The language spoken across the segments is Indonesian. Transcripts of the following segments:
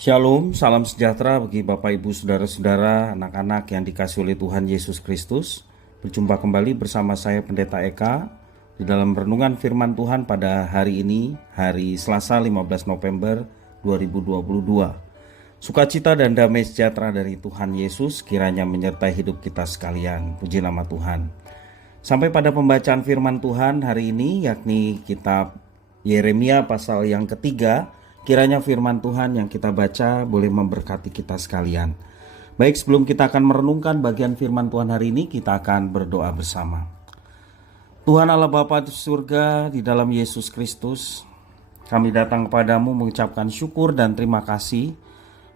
Shalom, salam sejahtera bagi Bapak Ibu Saudara-saudara, anak-anak yang dikasihi oleh Tuhan Yesus Kristus. Berjumpa kembali bersama saya Pendeta Eka di dalam renungan firman Tuhan pada hari ini, hari Selasa 15 November 2022. Sukacita dan damai sejahtera dari Tuhan Yesus kiranya menyertai hidup kita sekalian. Puji nama Tuhan. Sampai pada pembacaan firman Tuhan hari ini, yakni kitab Yeremia pasal yang ketiga. Kiranya firman Tuhan yang kita baca boleh memberkati kita sekalian. Baik, sebelum kita akan merenungkan bagian firman Tuhan hari ini, kita akan berdoa bersama. Tuhan Allah Bapa di surga, di dalam Yesus Kristus, kami datang kepadamu mengucapkan syukur dan terima kasih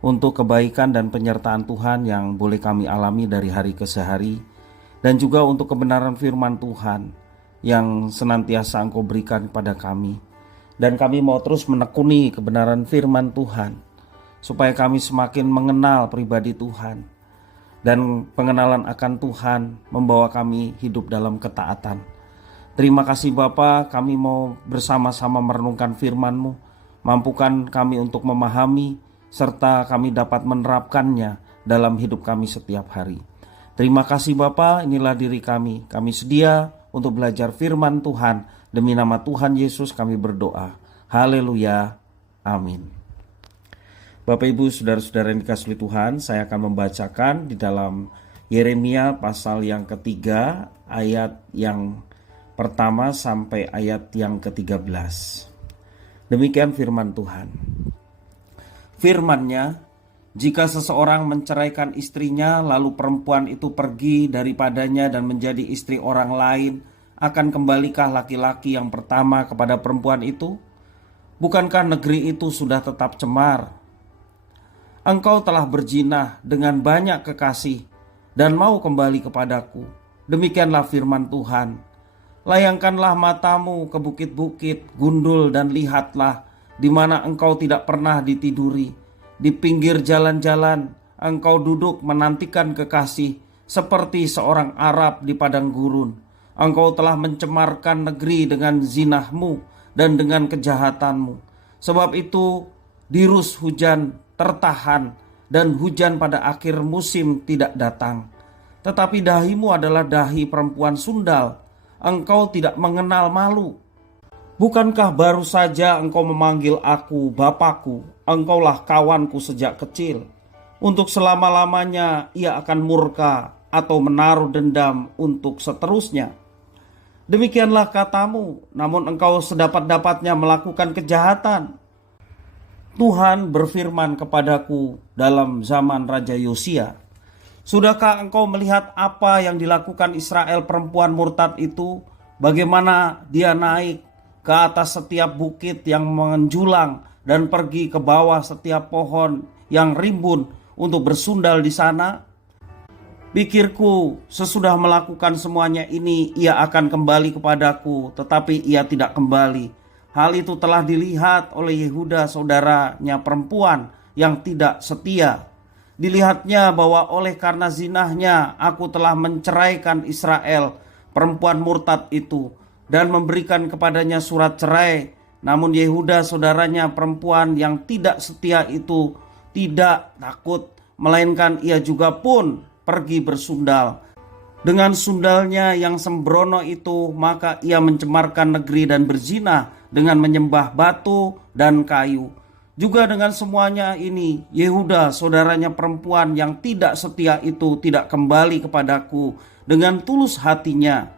untuk kebaikan dan penyertaan Tuhan yang boleh kami alami dari hari ke hari, dan juga untuk kebenaran firman Tuhan yang senantiasa Engkau berikan kepada kami. Dan kami mau terus menekuni kebenaran firman Tuhan, supaya kami semakin mengenal pribadi Tuhan. Dan pengenalan akan Tuhan membawa kami hidup dalam ketaatan. Terima kasih Bapa, kami mau bersama-sama merenungkan firman-Mu. Mampukan kami untuk memahami, serta kami dapat menerapkannya dalam hidup kami setiap hari. Terima kasih Bapa, inilah diri kami. Kami sedia untuk belajar firman Tuhan. Demi nama Tuhan Yesus kami berdoa. Haleluya. Amin. Bapak Ibu Saudara-saudara yang dikasihi Tuhan, saya akan membacakan di dalam Yeremia pasal yang ketiga, ayat yang pertama sampai ayat yang ke-13. Demikian firman Tuhan. Firman-Nya, jika seseorang menceraikan istrinya, lalu perempuan itu pergi daripadanya dan menjadi istri orang lain, akan kembalikah laki-laki yang pertama kepada perempuan itu? Bukankah negeri itu sudah tetap cemar? Engkau telah berzinah dengan banyak kekasih dan mau kembali kepadaku. Demikianlah firman Tuhan. Layangkanlah matamu ke bukit-bukit gundul dan lihatlah di mana engkau tidak pernah ditiduri. Di pinggir jalan-jalan engkau duduk menantikan kekasih seperti seorang Arab di padang gurun. Engkau telah mencemarkan negeri dengan zinahmu dan dengan kejahatanmu. Sebab itu dirus hujan tertahan dan hujan pada akhir musim tidak datang. Tetapi dahimu adalah dahi perempuan sundal. Engkau tidak mengenal malu. Bukankah baru saja engkau memanggil aku Bapakku? Engkaulah kawanku sejak kecil. Untuk selama-lamanya ia akan murka atau menaruh dendam untuk seterusnya. Demikianlah katamu, namun engkau sedapat-dapatnya melakukan kejahatan. Tuhan berfirman kepadaku dalam zaman Raja Yosia, sudahkah engkau melihat apa yang dilakukan Israel perempuan murtad itu? Bagaimana dia naik ke atas setiap bukit yang menjulang dan pergi ke bawah setiap pohon yang rimbun untuk bersundal di sana? Pikirku, sesudah melakukan semuanya ini, ia akan kembali kepadaku, tetapi ia tidak kembali. Hal itu telah dilihat oleh Yehuda saudaranya perempuan yang tidak setia. Dilihatnya bahwa oleh karena zinahnya, aku telah menceraikan Israel, perempuan murtad itu, dan memberikan kepadanya surat cerai. Namun Yehuda saudaranya perempuan yang tidak setia itu tidak takut, melainkan ia juga pun pergi bersundal. Dengan sundalnya yang sembrono itu, maka ia mencemarkan negeri dan berzina dengan menyembah batu dan kayu. Juga dengan semuanya ini, Yehuda saudaranya perempuan yang tidak setia itu tidak kembali kepadaku dengan tulus hatinya,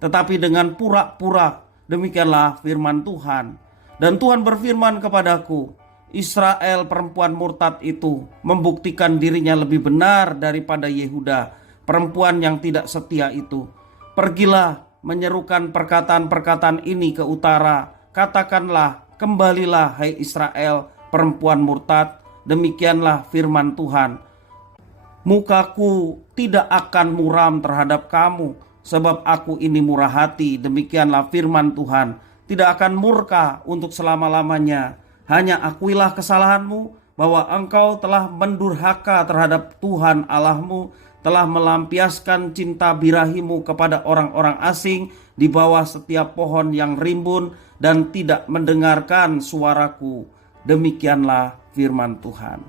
tetapi dengan pura-pura. Demikianlah firman Tuhan. Dan Tuhan berfirman kepadaku, Israel perempuan murtad itu membuktikan dirinya lebih benar daripada Yehuda, perempuan yang tidak setia itu. Pergilah menyerukan perkataan-perkataan ini ke utara. Katakanlah, kembalilah hai Israel perempuan murtad. Demikianlah firman Tuhan. Mukaku tidak akan muram terhadap kamu, sebab aku ini murah hati. Demikianlah firman Tuhan. Tidak akan murka untuk selama-lamanya. Hanya akuilah kesalahanmu, bahwa engkau telah mendurhaka terhadap Tuhan Allahmu, telah melampiaskan cinta birahimu kepada orang-orang asing di bawah setiap pohon yang rimbun, dan tidak mendengarkan suaraku. Demikianlah firman Tuhan.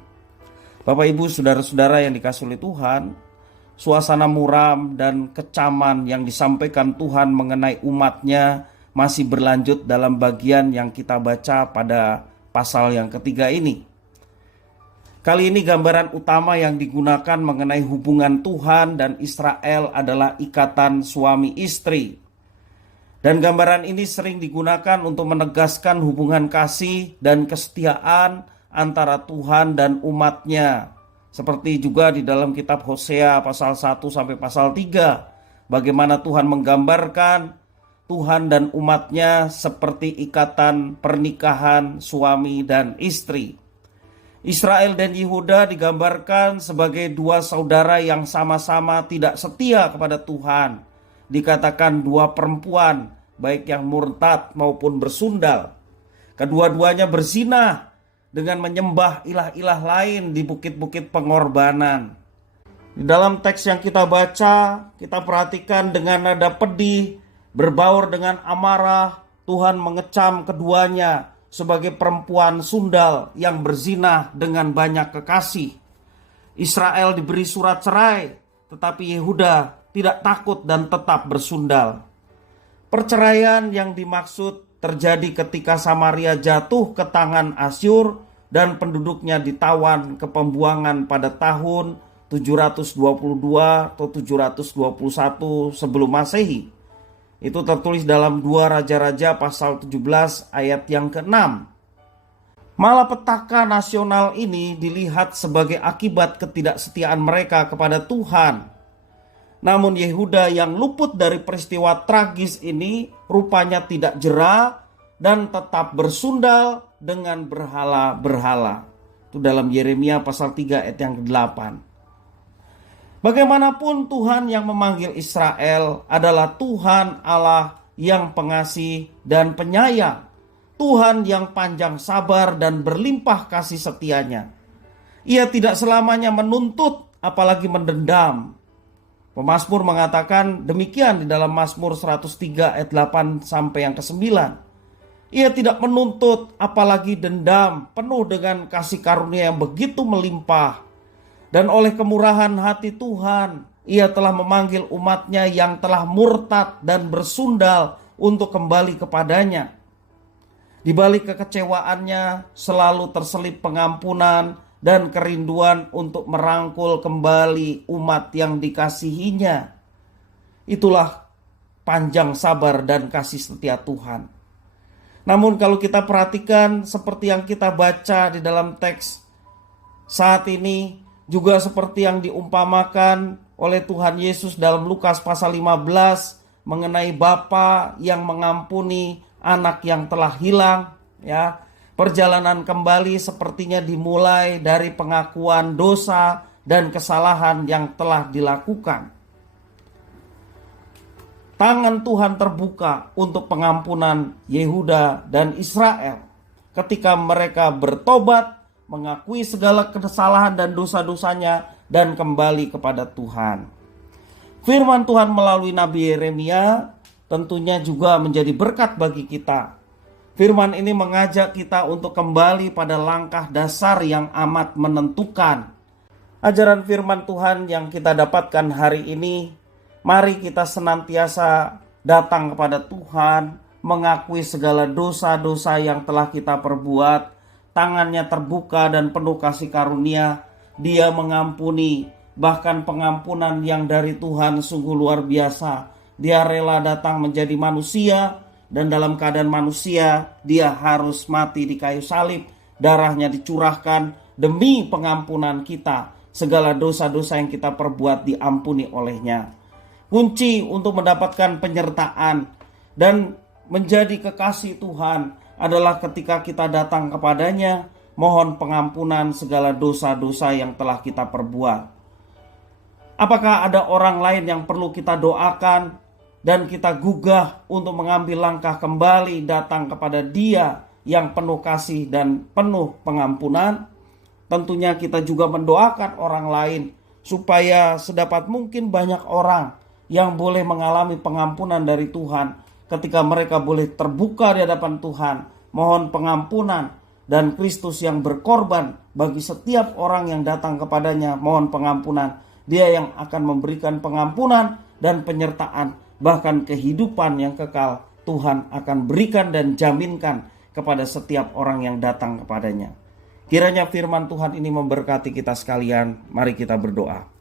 Bapak Ibu saudara-saudara yang dikasihi oleh Tuhan, suasana muram dan kecaman yang disampaikan Tuhan mengenai umatnya masih berlanjut dalam bagian yang kita baca pada pasal yang ketiga ini. Kali ini gambaran utama yang digunakan mengenai hubungan Tuhan dan Israel adalah ikatan suami istri. Dan gambaran ini sering digunakan untuk menegaskan hubungan kasih dan kesetiaan antara Tuhan dan umatnya. Seperti juga di dalam kitab Hosea pasal 1 sampai pasal 3. Bagaimana Tuhan menggambarkan Tuhan dan umatnya seperti ikatan pernikahan suami dan istri. Israel dan Yehuda digambarkan sebagai dua saudara yang sama-sama tidak setia kepada Tuhan. Dikatakan dua perempuan, baik yang murtad maupun bersundal. Kedua-duanya berzina dengan menyembah ilah-ilah lain di bukit-bukit pengorbanan. Di dalam teks yang kita baca, kita perhatikan dengan nada pedih, berbaur dengan amarah, Tuhan mengecam keduanya sebagai perempuan sundal yang berzina dengan banyak kekasih. Israel diberi surat cerai, tetapi Yehuda tidak takut dan tetap bersundal. Perceraian yang dimaksud terjadi ketika Samaria jatuh ke tangan Asyur dan penduduknya ditawan ke pembuangan pada tahun 722 atau 721 sebelum Masehi. Itu tertulis dalam 2 Raja-Raja pasal 17 ayat yang ke-6. Malapetaka nasional ini dilihat sebagai akibat ketidaksetiaan mereka kepada Tuhan. Namun Yehuda yang luput dari peristiwa tragis ini rupanya tidak jera dan tetap bersundal dengan berhala-berhala. Itu dalam Yeremia pasal 3 ayat yang ke-8. Bagaimanapun Tuhan yang memanggil Israel adalah Tuhan Allah yang pengasih dan penyayang. Tuhan yang panjang sabar dan berlimpah kasih setianya. Ia tidak selamanya menuntut apalagi mendendam. Pemazmur mengatakan demikian di dalam Mazmur 103 ayat 8 sampai yang ke-9. Ia tidak menuntut apalagi dendam, penuh dengan kasih karunia yang begitu melimpah. Dan oleh kemurahan hati Tuhan, Ia telah memanggil umatnya yang telah murtad dan bersundal untuk kembali kepadanya. Di balik kekecewaannya selalu terselip pengampunan dan kerinduan untuk merangkul kembali umat yang dikasihinya. Itulah panjang sabar dan kasih setia Tuhan. Namun kalau kita perhatikan seperti yang kita baca di dalam teks saat ini, juga seperti yang diumpamakan oleh Tuhan Yesus dalam Lukas pasal 15 mengenai Bapa yang mengampuni anak yang telah hilang, ya. Perjalanan kembali sepertinya dimulai dari pengakuan dosa dan kesalahan yang telah dilakukan. Tangan Tuhan terbuka untuk pengampunan Yehuda dan Israel ketika mereka bertobat, mengakui segala kesalahan dan dosa-dosanya dan kembali kepada Tuhan. Firman Tuhan melalui Nabi Yeremia tentunya juga menjadi berkat bagi kita. Firman ini mengajak kita untuk kembali pada langkah dasar yang amat menentukan. Ajaran firman Tuhan yang kita dapatkan hari ini, mari kita senantiasa datang kepada Tuhan, mengakui segala dosa-dosa yang telah kita perbuat. Tangannya terbuka dan penuh kasih karunia. Dia mengampuni, bahkan pengampunan yang dari Tuhan sungguh luar biasa. Dia rela datang menjadi manusia, dan dalam keadaan manusia dia harus mati di kayu salib. Darahnya dicurahkan demi pengampunan kita. Segala dosa-dosa yang kita perbuat diampuni olehnya. Kunci untuk mendapatkan penyertaan dan menjadi kekasih Tuhan adalah ketika kita datang kepadanya, mohon pengampunan segala dosa-dosa yang telah kita perbuat. Apakah ada orang lain yang perlu kita doakan dan kita gugah untuk mengambil langkah kembali datang kepada Dia yang penuh kasih dan penuh pengampunan? Tentunya kita juga mendoakan orang lain supaya sedapat mungkin banyak orang yang boleh mengalami pengampunan dari Tuhan ketika mereka boleh terbuka di hadapan Tuhan, mohon pengampunan dan Kristus yang berkorban bagi setiap orang yang datang kepadanya mohon pengampunan. Dia yang akan memberikan pengampunan dan penyertaan, bahkan kehidupan yang kekal Tuhan akan berikan dan jaminkan kepada setiap orang yang datang kepadanya. Kiranya firman Tuhan ini memberkati kita sekalian. Mari kita berdoa.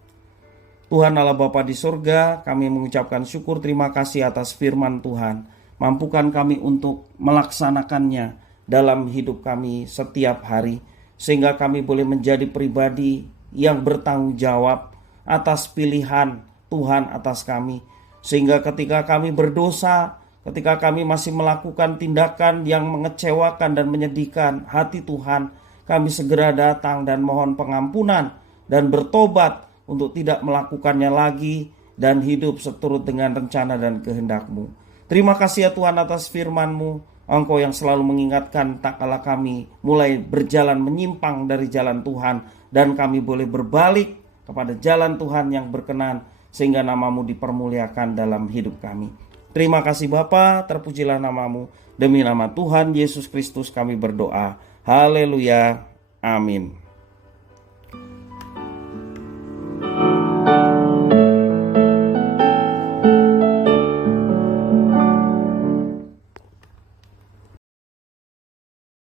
Tuhan Allah Bapa di surga, kami mengucapkan syukur terima kasih atas firman Tuhan. Mampukan kami untuk melaksanakannya dalam hidup kami setiap hari, sehingga kami boleh menjadi pribadi yang bertanggung jawab atas pilihan Tuhan atas kami. Sehingga ketika kami berdosa, ketika kami masih melakukan tindakan yang mengecewakan dan menyedihkan hati Tuhan, kami segera datang dan mohon pengampunan dan bertobat untuk tidak melakukannya lagi dan hidup seturut dengan rencana dan kehendak-Mu. Terima kasih ya Tuhan atas firman-Mu. Engkau yang selalu mengingatkan tak kala kami mulai berjalan menyimpang dari jalan Tuhan, dan kami boleh berbalik kepada jalan Tuhan yang berkenan, sehingga nama-Mu dipermuliakan dalam hidup kami. Terima kasih Bapa, terpujilah nama-Mu. Demi nama Tuhan Yesus Kristus kami berdoa. Haleluya. Amin.